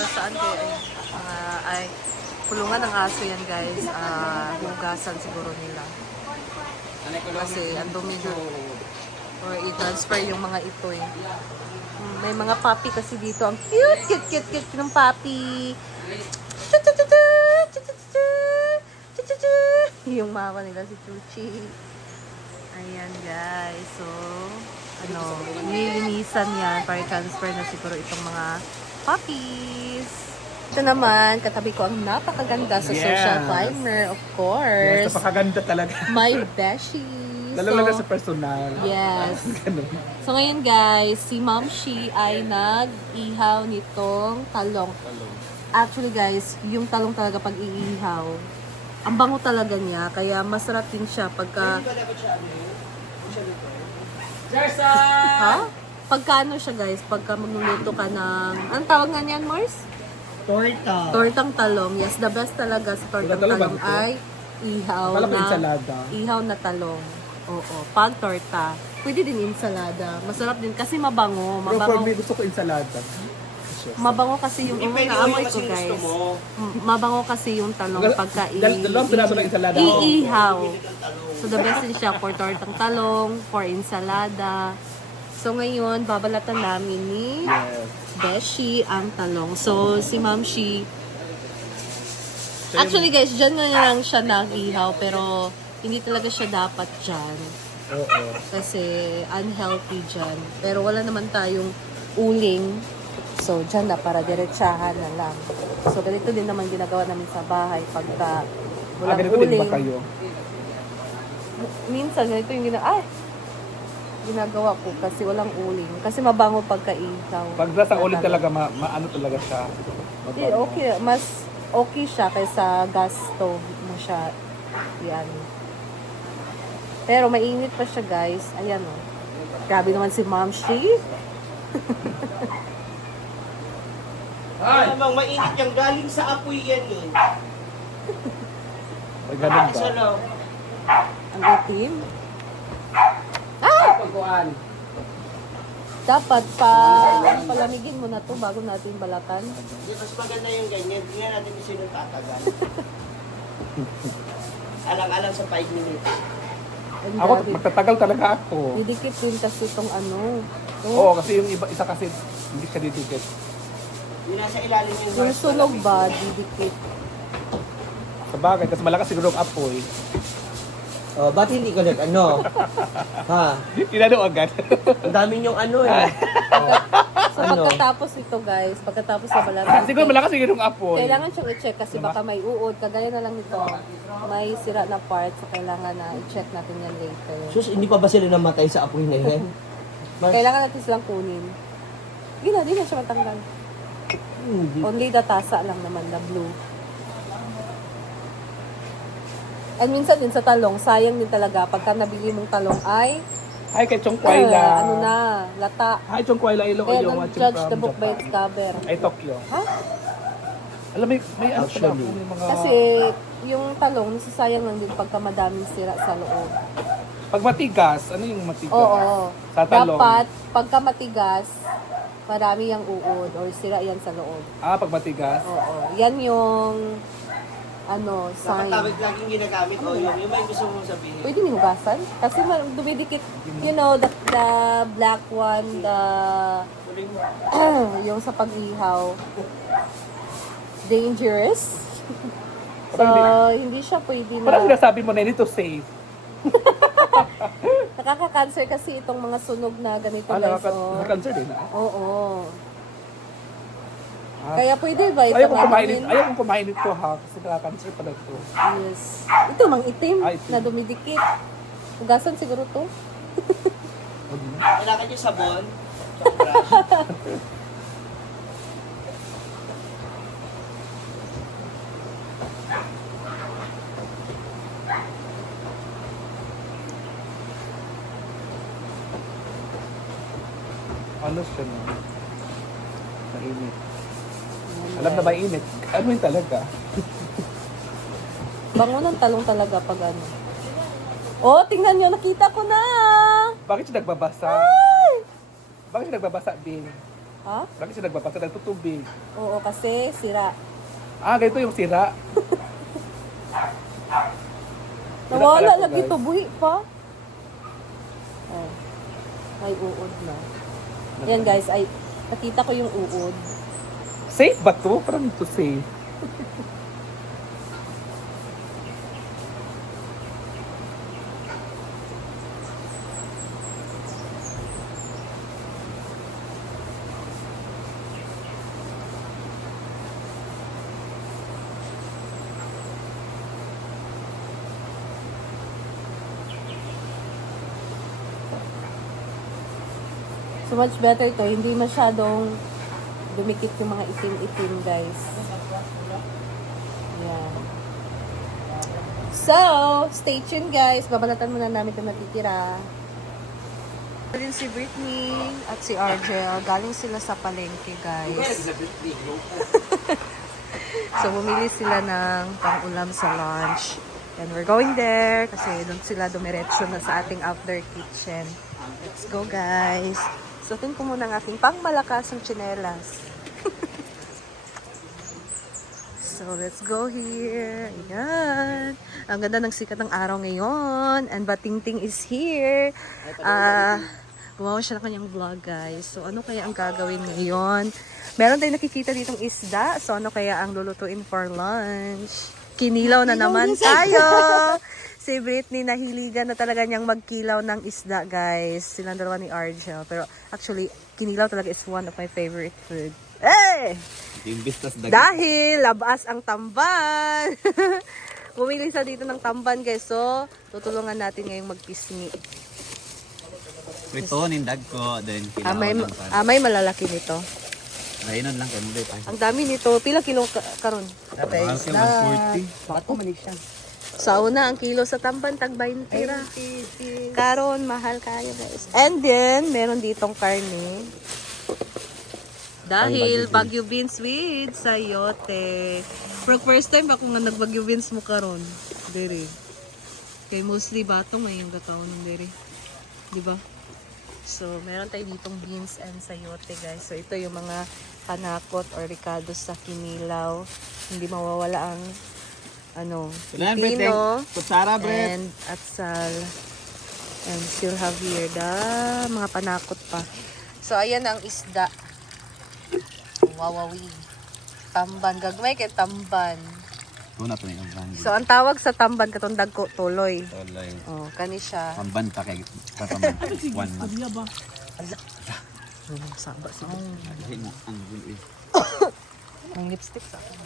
para saan kaya ay kulungan ng aso yan guys. Hugasan siguro nila. Kasi ang dumi na. Or i-transfer yung mga ito eh. May mga puppy kasi dito. Ang cute ng puppy. Yung mama nila si Chuchi. Ayan guys. So, nilinisan yan para transfer na siguro itong mga puppies. Ito naman, katabi ko ang napakaganda sa social climber, of course. Yes, napakaganda talaga. My beshi. Lalo lang sa personal. Yes. Ganun. So ngayon guys, si Ma'am Shi ay nag-ihaw nitong talong. Actually guys, yung talong talaga pag iihaw, ang bango talaga niya, kaya masarap din siya pagka... Ha? Pagka ano siya guys, pagka magluluto ka ng... Anong tawag nga niyan, Mars? Torta. Tortang talong. Yes, the best talaga sa tortang talong ay ihaw Akala ko na... ensalada. Ihaw na talong. Oo, pag torta. Pwede din ensalada. Masarap din kasi mabango. Pero for me, gusto ko ensalada. Mabango kasi yung naamoy ko guys. Mabango kasi yung talong pagka Dalawang piraso ng ensalada. iihaw. So the best din siya for tortang talong, for ensalada. So ngayon, babalatan namin ni Beshi ang talong. So si Ma'am Shi, actually guys, dyan na lang siya nag-ihaw pero hindi talaga siya dapat dyan. Oo. Kasi unhealthy dyan. Pero wala naman tayong uling. So, dyan na para diretsahan na lang. So, ganito din naman ginagawa namin sa bahay pagka walang Ganito uling. din ba kayo? Minsan, ganito yung ginagawa ko kasi walang uling. Kasi mabango pagka-ihaw. Pag nasa ulit talaga, maano talaga siya. Hindi, okay. Mas okay siya kaysa gas stove mo siya. Yan. Pero mainit pa siya guys. Ayan o. Grabe naman si Ma'am Shi. Ay! Mainit yung galing sa apoy yan eh. Ay, ganun ba? Isa lang. Ang itim. Ah! Pagkuhan. Dapat palamigin mo na to bago natin balatan. Hindi, mas maganda yung ganyan. Hindi na natin kung sino tatagal. Alang-alang sa 5 minutes. And Ako, grabe. magtatagal talaga ako. Didikit din kasi itong ano. Oo, kasi yung isa kasi hindi siya didikit. Yung nasa ilalim Yung sunog ba, didikit. Sa bagay, kasi malakas siguro ang apoy. Oh, ba't hindi ko nag-ano? Ha? Inano agad. Ang dami niyong ano eh. So Ano? pagkatapos ito guys, pagkatapos na balatan. Siguro malakas siguro ang apoy. Kailangan siyang i-check kasi baka may uod. Kagaya na lang nito, may sira na part. So kailangan na i-check natin yan later. Sus, hindi pa ba sila namatay sa apoy na yan? Kailangan natin silang kunin. Hindi na siya matanggal. Hindi. Only the tasa lang naman, the blue. And minsan din sa talong, sayang din talaga pagka nabili mong talong ay Ay, kay Chong Kwaila. ano na, lata. Ay, Chong Kwaila, ilo Kaya yung don't judge the book by its cover. Ay, Tokyo. Ha? Alam, may ano pala Actually. ako, may mga... Kasi yung talong, nasasayang lang din pagka madaming sira sa loob. Pag matigas, ano yung matigas? Oo. Sa talong. Dapat, pagka matigas, marami yung uod or sira yan sa loob. Ah, pag matigas? Oo. Yan yung sign. Nakatawid laging ginagamit o yung may gusto mong sabihin. Pwede nihugasan? Kasi dumidikit, you know, the black one, yung sa pag-ihaw. Dangerous. So, hindi siya pwede Parang na. sinasabi mo na, need to save. Nakaka-cancer kasi itong mga sunog na ganito Ah, guys. Oh. nakakancer din. Oo. Ah. Kaya pwede ba ito Ayaw kong kumain ito ha, kasi nakakancer pala ito. Yes. Ito, mang itim Itim. na dumidikit. Hugasan siguro to. Kailangan yung sabon. Ano siya na? Mainit. Alam na ba init? Ano yun talaga? Bango ng talong talaga pag ano. Oh, tingnan nyo, nakita ko na! Bakit siya nagbabasa? Bakit siya nagbabasa din? Ha? Lagi siya nagpapasa ng tubig. Oo, kasi sira. Ah, ganito yung sira. Nawala pala to, lagi guys. to, buhi pa. Oh. Ay, uod na. Yan guys, ay nakita ko yung uod. Safe ba to? Parang ito safe. So much better ito. Hindi masyadong dumikit yung mga itim-itim, guys. Yan. So, stay tuned, guys. Babalatan muna namin ito natitira. Rin si Britney at si Argel. Galing sila sa palengke, guys. So, bumili sila ng pang-ulam sa lunch. And we're going there kasi doon sila dumiretso na sa ating outdoor kitchen. Let's go, guys. Suotin ko muna ang aking pangmalakas ng tsinelas. So, let's go here. Ayan. Ang ganda ng sikat ng araw ngayon. And Batingting is here. Gumawa siya ng kanyang vlog, guys. So, ano kaya ang gagawin ngayon? Meron tayong nakikita ditong isda. So, ano kaya ang lulutuin for lunch? Kinilaw na naman tayo! Si Britney nahiligan na talaga niyang magkilaw ng isda, guys. Silang dalawa ni Argel. Pero actually, kinilaw talaga is one of my favorite food. Eh! Dahil labas ang tamban. Bumili sa dito ng tamban, guys. So, tutulungan natin ngayong magpisngi. Prito nindag ko then kinahaw May malalaki nito. Rainon lang kay mo tayo. Ang dami nito. Pila kilo karon? Mahal siya 140. Bakit pumalik siya? Sa una, ang kilo sa tamban, tag 20 ra. Karon, mahal kayo, guys. And then, meron ditong karne. Dahil Baguio beans with sayote. Pero first time ako nga nag-Baguio beans mo karon. Dere. Kay mostly batong may yung gataw ng dere. Di ba? So, meron tayo ditong beans and sayote, guys. So, ito yung mga panakot or ricados sa kinilaw. Hindi mawawala ang pipino Kutsara, Brett. and atsal. And still have here mga panakot pa. So, ayan ang isda. Wawawi. Tamban. Gagmay kay tamban. Tuna to yung brand. So, ang tawag sa tamban katong dagko tuloy. Tolay. Oh, kani siya. Pambanta kay kataman. 1 month. Saba sa Dahil mo ang gulo. ang lipstick sa akin.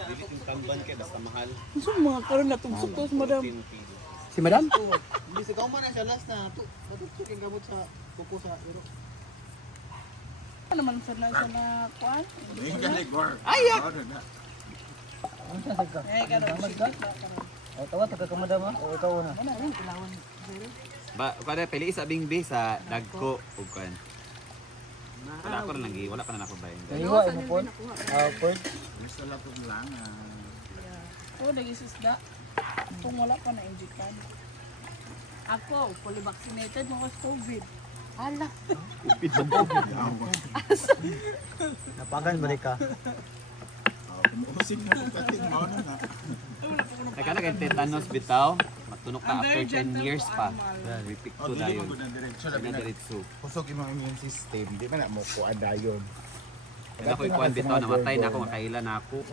Dili yung tamban kay basta mahal. So, mga karoon na tugsok to, madam. 15 kilo. Si madam? Hindi sa kauman na siya last na matutok yung gamot sa kuko sa iro. Ano naman sa na kuan? Ayak! Eh, kada O, tawa, taga ka madam ha? O, ikaw na. Ba, kada pili isa bingbi sa dagko ug kan. Wala ko lang wala pa na ako bayan. Kaiwa, imo po. Port. oh, nagisisda. Kung wala pa na injekan. Ako, fully vaccinated mo was COVID. Hala. Napagan ba ka? Ay kana kay tetanus bitaw, matunok ka after 10 years pa. Repeat to dayon. Diretso. Kusog imong immune system, di man na mo kuan dayon. Kaya ako ikuan bitaw namatay na ako makailan na ako.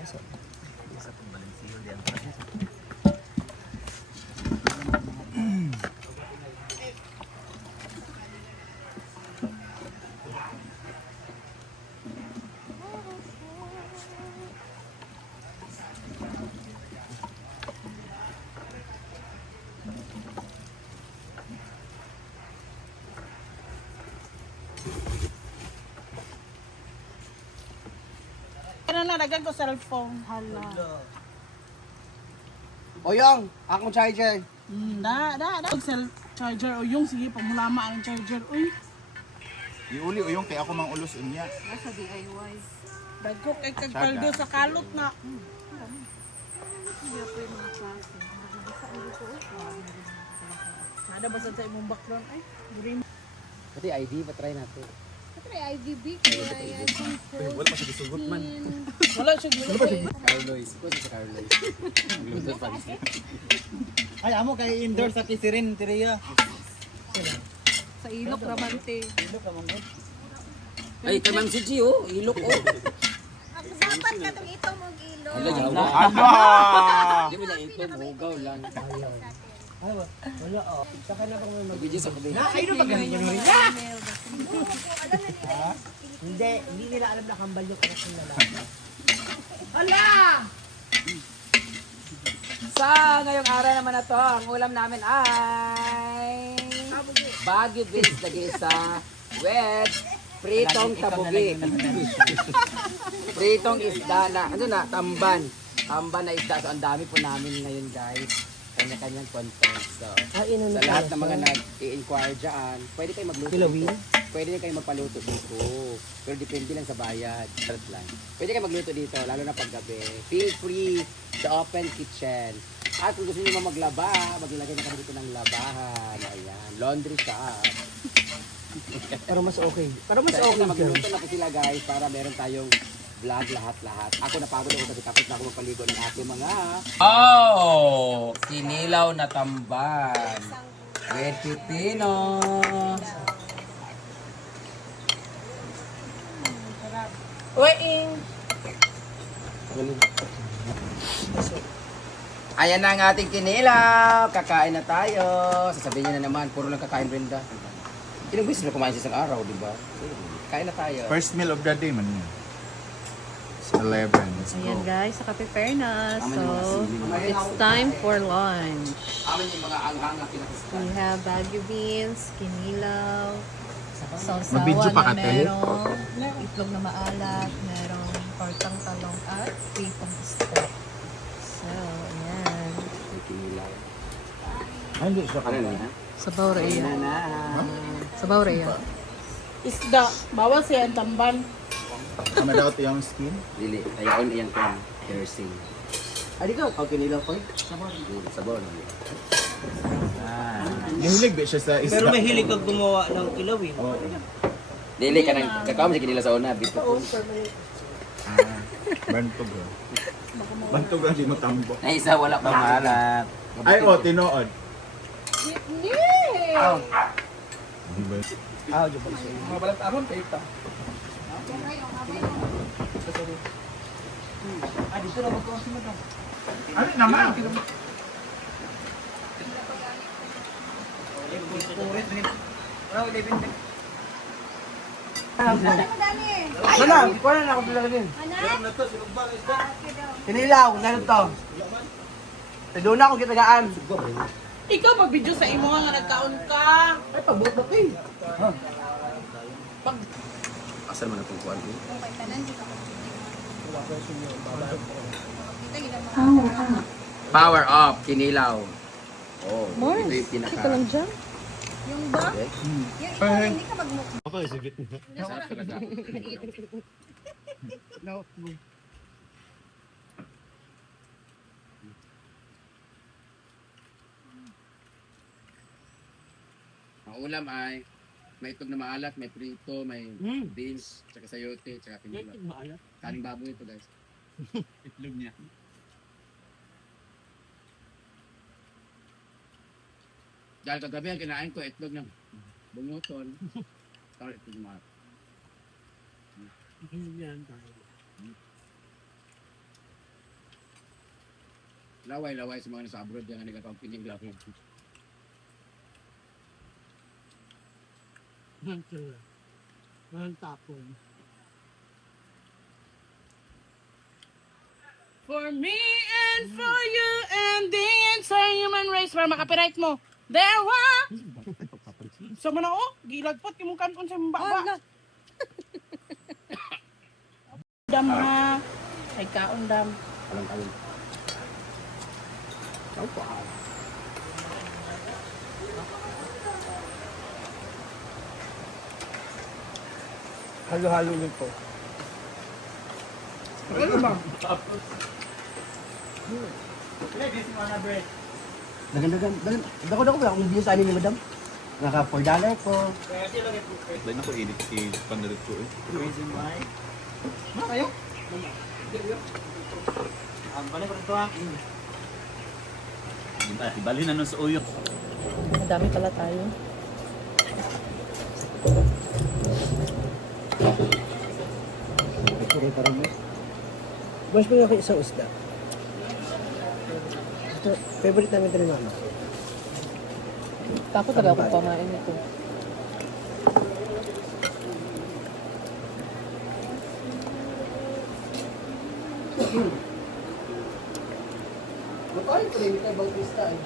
Ano na, dagan ko cellphone. Hala. Oyong, akong charger. Da. Cell charger o yung sige, pamulama ang charger. Uy, Iuli uyong kay ako mang ulos unya. Nasa DIY. dagko kay kagpaldo sa kalot na. Hindi ako yung mga klase. Basta ang gusto ko. Nada ba sa imong background ay? Diri Pati ID, patry natin. Wala pa siya gisugot man. wala siya gulo. Carlos. Kung sa Carlos. Ay, amo kay indoor sa Kisirin, Tiriya. Sa ilok ramante. Ay, kay Ma'am Suji, oh. Ilok, oh. Dapat ka itong ito mong ilo. Wala dyan na. Ano? Hindi mo na ito, bugaw lang. Ay, wala, oh. Saka na kung may mag-video sa kabi. Ayun na pag-galing nyo rin. Hindi nila alam na kambal yung anak ng lalaki. Sa ngayong araw naman na to, ang ulam namin ay Baguio beans lagi sa with pritong tabugi. Pritong isda na, ano na, tamban. Tamban na isda. So, ang dami po namin ngayon, guys. Kanya-kanyang content. So, sa lahat ng mga nag-i-inquire dyan, pwede kayo magluto dito. Pwede kayo magpaluto dito. Pero depende lang sa bayad. Charot lang. Pwede kayo magluto dito, lalo na paggabi. Feel free to open kitchen. At kung gusto niyo maglaba, maglagay na kami dito ng labahan. Ayan, laundry shop. Pero mas okay. Pero mas okay. Magluto na po sila, guys, para meron tayong vlog lahat-lahat. Ako napagod ako kasi tapos na ako magpaligo ng ating mga... Oh! Kinilaw na tamban. With pipino. Uing. Ayan na ang ating kinilaw. Kakain na tayo. Sasabihin niyo na naman, puro lang kakain, Brenda. Ilang beses na kumain sa isang araw, di ba? Kain na tayo. First meal of the day man yun. It's 11. Let's go. Ayan guys, sa Cafe Fairness. Aman So, yung mga sili. it's time for lunch. Amin yung mga anghang na pinakista. We have Baguio beans, kinilaw, sausawan Mag-video pa na ka, te? merong itlog na maalat, merong tortang talong at pritong isda. So, ayan. Kinilaw. Ay, hindi siya Ano na yan? Sabaw Rhea. Sabaw Rhea. Isda. Bawal siya ang tamban. Kama daw ito yung skin. Dili. Ayaon iyang kan. Piercing. Ay, di ka. Pag kinilaw ko eh. Sabon. Nahilig ba siya sa isda? Pero may hilig kag gumawa ng kilawin. Oo. Dili ka nang kakao mo kinilaw sa una. Bito ko. Bantog ah. Bantog lang di mo tambo. Ay, isa wala pa maalat. Ay, oh, tinood. Yeah. Di ba? Mga balat aron kayo ito. Dito na magkuhan si madam. Ano naman? Wala, wala na ako talaga din. Kinilaw, ganun to. Doon na ako kitagaan. Ikaw mag-video sa imo nga nagkaon ka. Ay, pagbuot na kayo. Asal man itong kuwan ko? Power up, kinilaw. Oh, Mars, ito yung pinaka... ito lang dyan. Yung ba? Okay. Yung ikaw, hindi ka magmukha. Masarap talaga. Ang ulam ay may itlog na maalat, may prito, may beans, tsaka sayote, tsaka pinula. Kaning baboy ito, guys. Itlog niya. Dahil kagabi ang kinain ko, itlog ng bunguton. Tawag itlog na maalat. Laway-laway sa mga nasa abroad yan, nagkakang pinig lang. For me and for you and the entire human race. Para makapiright mo. There wa! Sa mana oh, gilagpot yung kanon sa mbaba. Dama. Ay kaundam. Alang-alang. Saan po ah? Halo-halo yun po. Ano ba? Dagan-dagan. Dako-dako ba akong views ani ni madam? Naka $4 po. Dahil ako init i-pandalit ko eh. Ayo. Ibali na nun sa uyo. Madami pala tayo. Okay, parang mo. Boss mo yung ako isang isda. Ito, favorite namin ito ni mama. Takot talaga akong pamain ito. Ay, pwede tayo Bautista eh.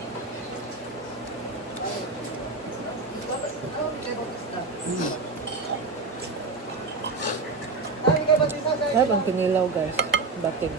Sarap ang pinilaw guys. Batin.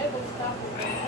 Eh, kung stop.